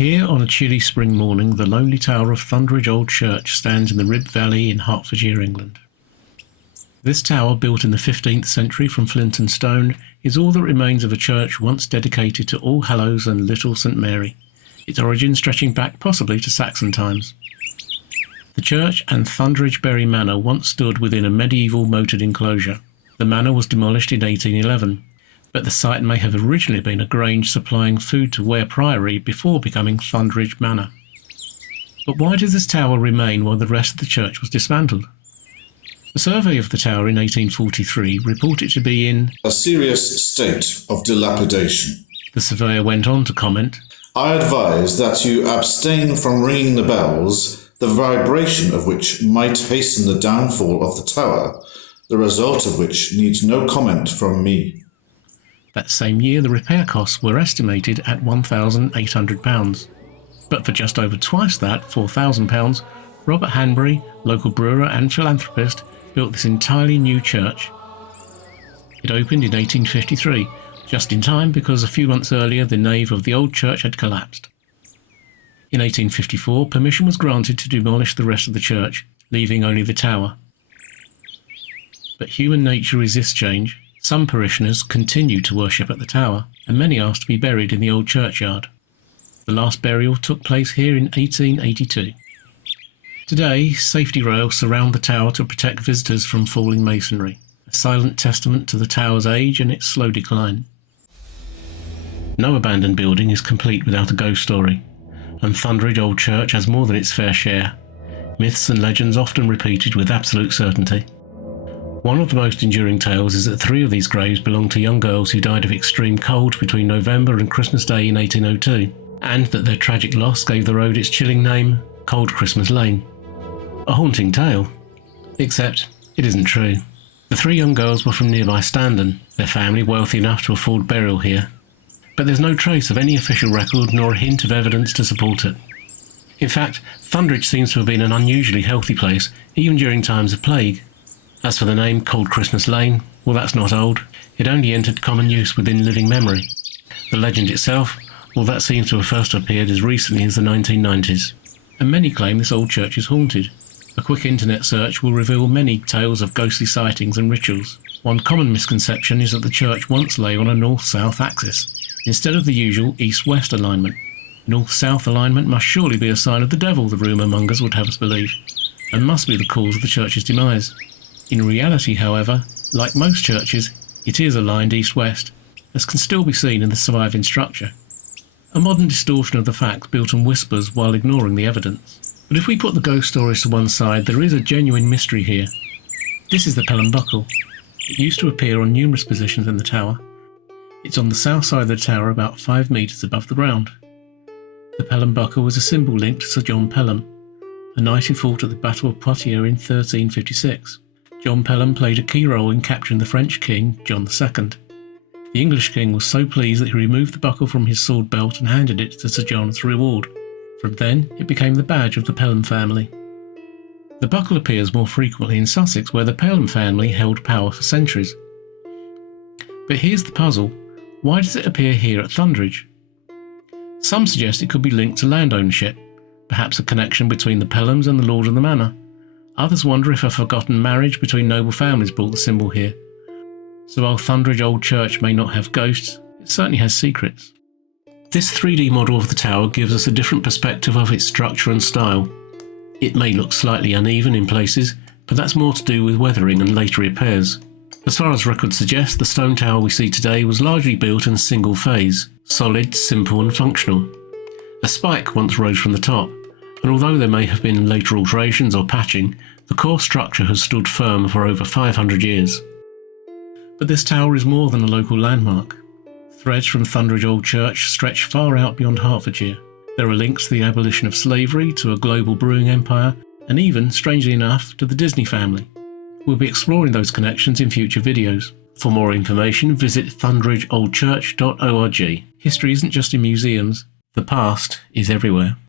Here on a chilly spring morning, the lonely tower of Thundridge Old Church stands in the Rib Valley in Hertfordshire, England. This tower, built in the 15th century from flint and stone, is all that remains of a church once dedicated to All Hallows and Little St Mary, its origin stretching back possibly to Saxon times. The church and Thundridge Bury Manor once stood within a medieval moated enclosure. The manor was demolished in 1811. But the site may have originally been a grange supplying food to Ware Priory before becoming Thundridge Manor. But why does this tower remain while the rest of the church was dismantled? A survey of the tower in 1843 reported it to be in a serious state of dilapidation. The surveyor went on to comment, I advise that you abstain from ringing the bells, the vibration of which might hasten the downfall of the tower, the result of which needs no comment from me. That same year, the repair costs were estimated at £1,800. But for just over twice that, £4,000, Robert Hanbury, local brewer and philanthropist, built this entirely new church. It opened in 1853, just in time because a few months earlier the nave of the old church had collapsed. In 1854, permission was granted to demolish the rest of the church, leaving only the tower. But human nature resists change. Some parishioners continue to worship at the tower, and many asked to be buried in the old churchyard. The last burial took place here in 1882. Today, safety rails surround the tower to protect visitors from falling masonry, a silent testament to the tower's age and its slow decline. No abandoned building is complete without a ghost story, and Thundridge Old Church has more than its fair share, myths and legends often repeated with absolute certainty. One of the most enduring tales is that 3 of these graves belong to young girls who died of extreme cold between November and Christmas Day in 1802, and that their tragic loss gave the road its chilling name, Cold Christmas Lane. A haunting tale. Except, it isn't true. The 3 young girls were from nearby Standon, their family wealthy enough to afford burial here. But there's no trace of any official record nor a hint of evidence to support it. In fact, Thundridge seems to have been an unusually healthy place, even during times of plague. As for the name Cold Christmas Lane, well, that's not old. It only entered common use within living memory. The legend itself, well, that seems to have first appeared as recently as the 1990s. And many claim this old church is haunted. A quick internet search will reveal many tales of ghostly sightings and rituals. One common misconception is that the church once lay on a north-south axis, instead of the usual east-west alignment. North-south alignment must surely be a sign of the devil, the rumour mongers would have us believe, and must be the cause of the church's demise. In reality, however, like most churches, it is aligned east-west, as can still be seen in the surviving structure. A modern distortion of the facts built on whispers while ignoring the evidence. But if we put the ghost stories to one side, there is a genuine mystery here. This is the Pelham buckle. It used to appear on numerous positions in the tower. It's on the south side of the tower about 5 metres above the ground. The Pelham buckle was a symbol linked to Sir John Pelham, a knight who fought at the Battle of Poitiers in 1356. John Pelham played a key role in capturing the French king, John II. The English king was so pleased that he removed the buckle from his sword belt and handed it to Sir John as a reward. From then, it became the badge of the Pelham family. The buckle appears more frequently in Sussex, where the Pelham family held power for centuries. But here's the puzzle. Why does it appear here at Thundridge? Some suggest it could be linked to land ownership, perhaps a connection between the Pelhams and the lord of the manor. Others wonder if a forgotten marriage between noble families brought the symbol here. So while Thundridge Old Church may not have ghosts, it certainly has secrets. This 3D model of the tower gives us a different perspective of its structure and style. It may look slightly uneven in places, but that's more to do with weathering and later repairs. As far as records suggest, the stone tower we see today was largely built in a single phase, solid, simple and functional. A spike once rose from the top, and although there may have been later alterations or patching, the core structure has stood firm for over 500 years. But this tower is more than a local landmark. Threads from Thundridge Old Church stretch far out beyond Hertfordshire. There are links to the abolition of slavery, to a global brewing empire, and even, strangely enough, to the Disney family. We'll be exploring those connections in future videos. For more information, visit thundridgeoldchurch.org. History isn't just in museums, the past is everywhere.